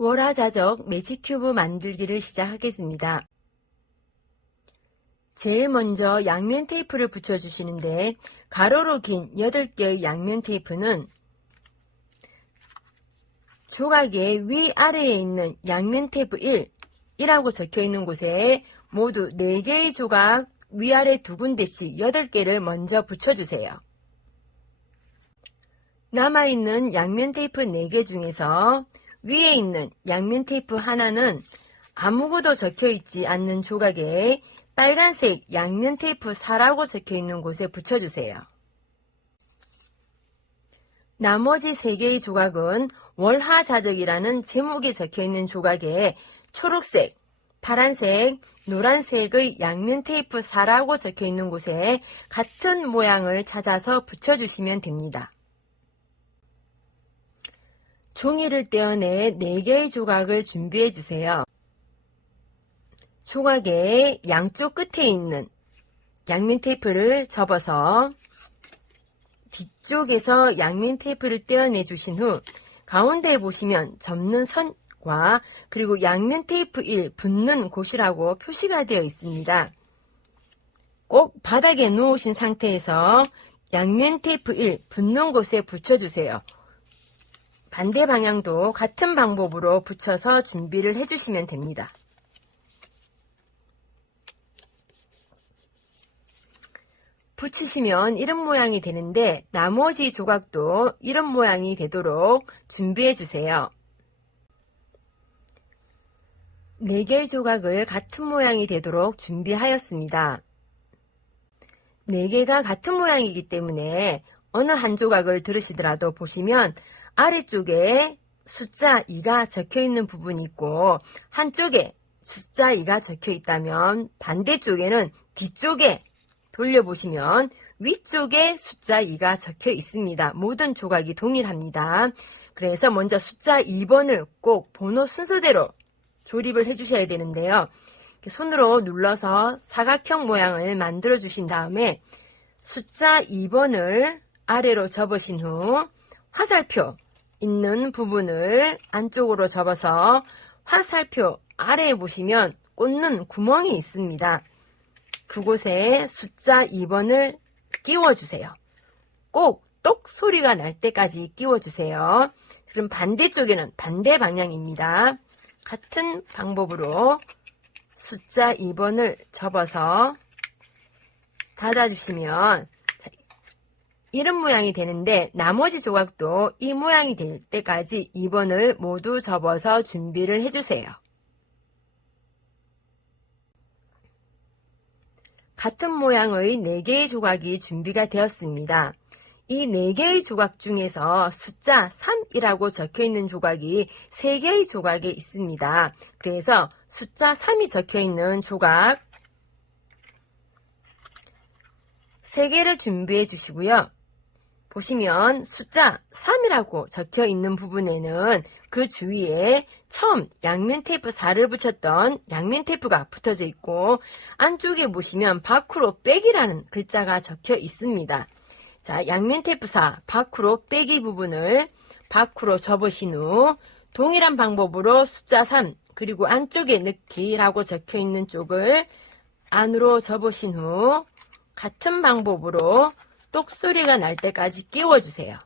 월화자적 매직큐브 만들기를 시작하겠습니다. 제일 먼저 양면 테이프를 붙여주시는데 가로로 긴 8개의 양면 테이프는 조각의 위아래에 있는 양면 테이프 1이라고 적혀있는 곳에 모두 4개의 조각 위아래 2군데씩 8개를 먼저 붙여주세요. 남아있는 양면 테이프 4개 중에서 위에 있는 양면 테이프 하나는 아무것도 적혀있지 않는 조각에 빨간색 양면 테이프 4라고 적혀있는 곳에 붙여주세요. 나머지 3개의 조각은 월화자적이라는 제목이 적혀있는 조각에 초록색, 파란색, 노란색의 양면 테이프 4라고 적혀있는 곳에 같은 모양을 찾아서 붙여주시면 됩니다. 종이를 떼어내 4개의 조각을 준비해 주세요. 조각의 양쪽 끝에 있는 양면 테이프를 접어서 뒤쪽에서 양면 테이프를 떼어내 주신 후 가운데에 보시면 접는 선과 그리고 양면 테이프 1 붙는 곳이라고 표시가 되어 있습니다. 꼭 바닥에 놓으신 상태에서 양면 테이프 1 붙는 곳에 붙여주세요. 반대 방향도 같은 방법으로 붙여서 준비를 해주시면 됩니다. 붙이시면 이런 모양이 되는데 나머지 조각도 이런 모양이 되도록 준비해 주세요. 4개의 조각을 같은 모양이 되도록 준비하였습니다. 4개가 같은 모양이기 때문에 어느 한 조각을 들으시더라도 보시면 아래쪽에 숫자 2가 적혀있는 부분이 있고 한쪽에 숫자 2가 적혀 있다면 반대쪽에는 뒤쪽에 돌려보시면 위쪽에 숫자 2가 적혀 있습니다. 모든 조각이 동일합니다. 그래서 먼저 숫자 2번을 꼭 번호 순서대로 조립을 해주셔야 되는데요. 손으로 눌러서 사각형 모양을 만들어 주신 다음에 숫자 2번을 아래로 접으신 후 화살표 있는 부분을 안쪽으로 접어서 화살표 아래에 보시면 꽂는 구멍이 있습니다. 그곳에 숫자 2번을 끼워주세요. 꼭 똑 소리가 날 때까지 끼워주세요. 그럼 반대쪽에는 반대 방향입니다. 같은 방법으로 숫자 2번을 접어서 닫아주시면 이런 모양이 되는데 나머지 조각도 이 모양이 될 때까지 2번을 모두 접어서 준비를 해주세요. 같은 모양의 4개의 조각이 준비가 되었습니다. 이 4개의 조각 중에서 숫자 3이라고 적혀있는 조각이 3개의 조각에 있습니다. 그래서 숫자 3이 적혀있는 조각 3개를 준비해 주시고요. 보시면 숫자 3이라고 적혀 있는 부분에는 그 주위에 처음 양면 테이프 4를 붙였던 양면 테이프가 붙어져 있고 안쪽에 보시면 밖으로 빼기라는 글자가 적혀 있습니다. 자, 양면 테이프 4 밖으로 빼기 부분을 밖으로 접으신 후 동일한 방법으로 숫자 3 그리고 안쪽에 넣기라고 적혀 있는 쪽을 안으로 접으신 후 같은 방법으로 똑소리가 날 때까지 끼워주세요.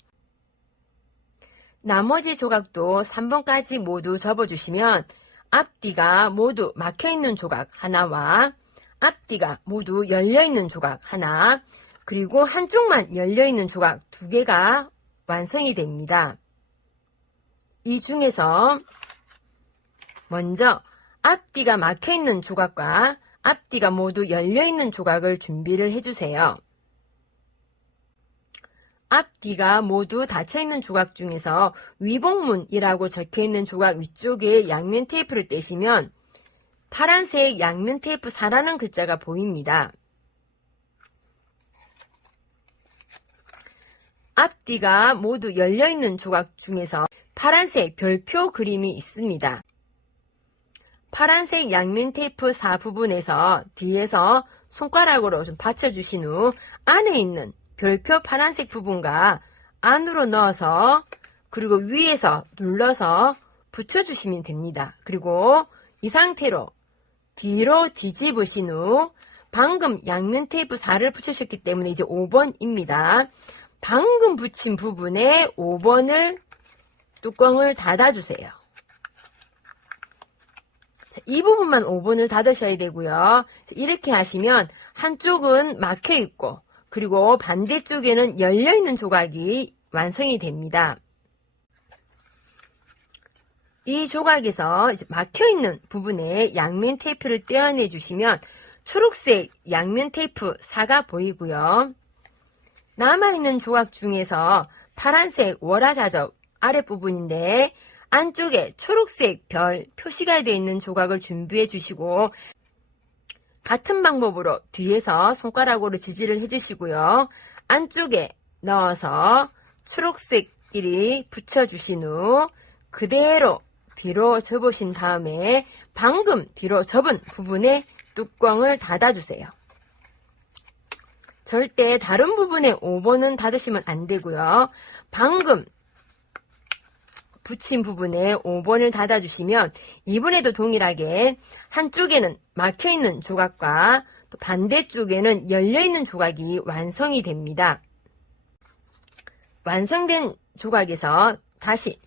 나머지 조각도 3번까지 모두 접어주시면 앞뒤가 모두 막혀있는 조각 하나와 앞뒤가 모두 열려있는 조각 하나 그리고 한쪽만 열려있는 조각 2개가 완성이 됩니다. 이 중에서 먼저 앞뒤가 막혀있는 조각과 앞뒤가 모두 열려있는 조각을 준비를 해주세요. 앞뒤가 모두 닫혀있는 조각 중에서 위복문이라고 적혀있는 조각 위쪽에 양면 테이프를 떼시면 파란색 양면 테이프 4라는 글자가 보입니다. 앞뒤가 모두 열려있는 조각 중에서 파란색 별표 그림이 있습니다. 파란색 양면 테이프 4 부분에서 뒤에서 손가락으로 좀 받쳐주신 후 안에 있는 별표 파란색 부분과 안으로 넣어서 그리고 위에서 눌러서 붙여주시면 됩니다. 그리고 이 상태로 뒤로 뒤집으신 후 방금 양면 테이프 4를 붙이셨기 때문에 이제 5번입니다. 방금 붙인 부분에 5번을 뚜껑을 닫아주세요. 자, 이 부분만 5번을 닫으셔야 되고요. 이렇게 하시면 한쪽은 막혀 있고 그리고 반대쪽에는 열려 있는 조각이 완성이 됩니다. 이 조각에서 이제 막혀 있는 부분에 양면 테이프를 떼어내 주시면 초록색 양면 테이프 4가 보이고요. 남아있는 조각 중에서 파란색 월화자적 아랫부분인데 안쪽에 초록색 별 표시가 되어 있는 조각을 준비해 주시고 같은 방법으로 뒤에서 손가락으로 지지를 해주시고요. 안쪽에 넣어서 초록색끼리 붙여주신 후 그대로 뒤로 접으신 다음에 방금 뒤로 접은 부분에 뚜껑을 닫아주세요. 절대 다른 부분에 5번은 닫으시면 안 되고요. 방금 붙인 부분에 5번을 닫아주시면 이번에도 동일하게 한쪽에는 막혀있는 조각과 또 반대쪽에는 열려있는 조각이 완성이 됩니다. 완성된 조각에서 다시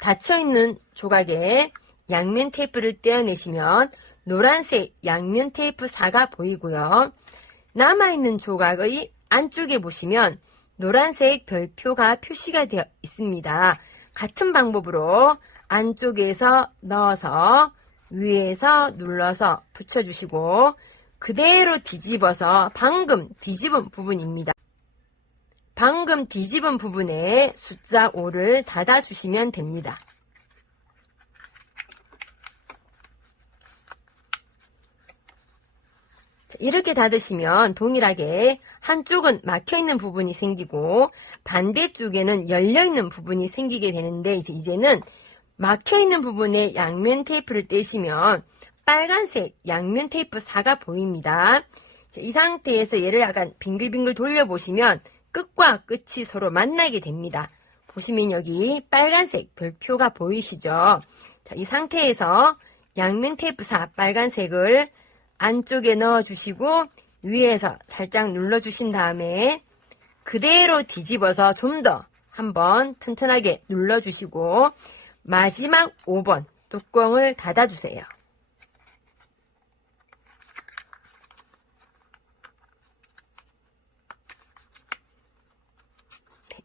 닫혀있는 조각에 양면 테이프를 떼어내시면 노란색 양면 테이프 4가 보이고요. 남아있는 조각의 안쪽에 보시면 노란색 별표가 표시가 되어 있습니다. 같은 방법으로 안쪽에서 넣어서 위에서 눌러서 붙여주시고 그대로 뒤집어서 방금 뒤집은 부분입니다. 방금 뒤집은 부분에 숫자 5를 닫아주시면 됩니다. 이렇게 닫으시면 동일하게 한쪽은 막혀있는 부분이 생기고 반대쪽에는 열려있는 부분이 생기게 되는데 이제는 막혀있는 부분에 양면 테이프를 떼시면 빨간색 양면 테이프 4가 보입니다. 이 상태에서 얘를 약간 빙글빙글 돌려보시면 끝과 끝이 서로 만나게 됩니다. 보시면 여기 빨간색 별표가 보이시죠? 자, 이 상태에서 양면 테이프 4 빨간색을 안쪽에 넣어주시고 위에서 살짝 눌러주신 다음에 그대로 뒤집어서 좀 더 한번 튼튼하게 눌러주시고 마지막 5번 뚜껑을 닫아주세요.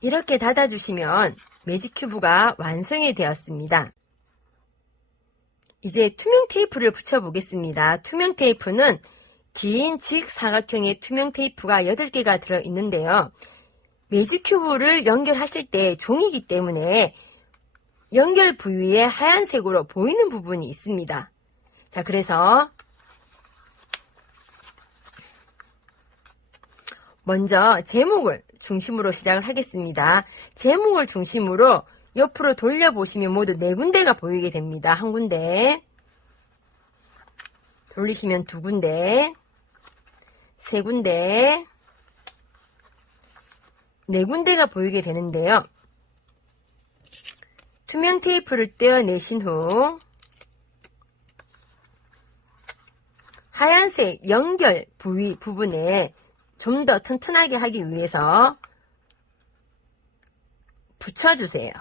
이렇게 닫아주시면 매직 큐브가 완성이 되었습니다. 이제 투명 테이프를 붙여보겠습니다. 투명 테이프는 긴 직사각형의 투명 테이프가 8개가 들어있는데요. 매직 큐브를 연결하실 때 종이기 때문에 연결 부위에 하얀색으로 보이는 부분이 있습니다. 자, 그래서 먼저 제목을 중심으로 시작을 하겠습니다. 제목을 중심으로 옆으로 돌려보시면 모두 4군데가 보이게 됩니다. 한 군데, 돌리시면 2군데, 3군데, 4군데가 보이게 되는데요. 투명 테이프를 떼어내신 후 하얀색 연결 부분에 좀 더 튼튼하게 하기 위해서 붙여주세요.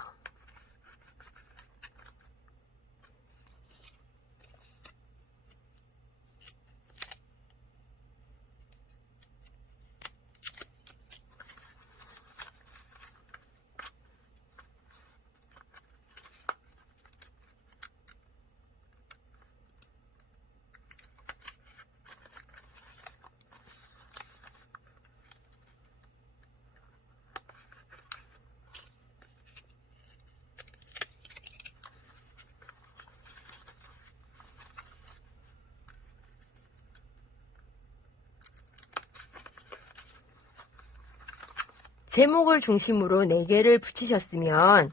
제목을 중심으로 4개를 붙이셨으면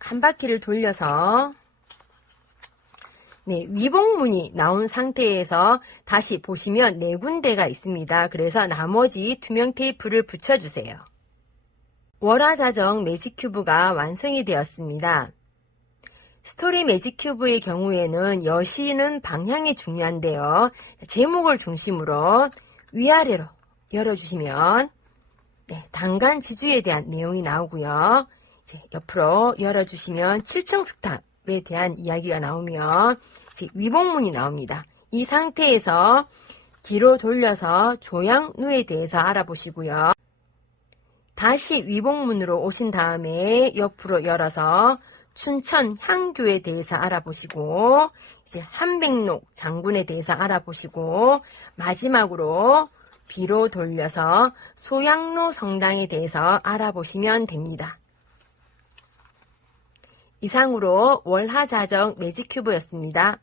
한 바퀴를 돌려서 위복문이 나온 상태에서 다시 보시면 4군데가 있습니다. 그래서 나머지 투명 테이프를 붙여주세요. 월화자적 매직 큐브가 완성이 되었습니다. 스토리 매직 큐브의 경우에는 여시는 방향이 중요한데요. 제목을 중심으로 위아래로 열어주시면 단간 지주에 대한 내용이 나오고요. 이제 옆으로 열어주시면 7층 스탑에 대한 이야기가 나오면 이제 위복문이 나옵니다. 이 상태에서 뒤로 돌려서 조양누에 대해서 알아보시고요. 다시 위복문으로 오신 다음에 옆으로 열어서 춘천 향교에 대해서 알아보시고 이제 한백록 장군에 대해서 알아보시고 마지막으로 뒤로 돌려서 소양로 성당에 대해서 알아보시면 됩니다. 이상으로 월하자정 매직큐브였습니다.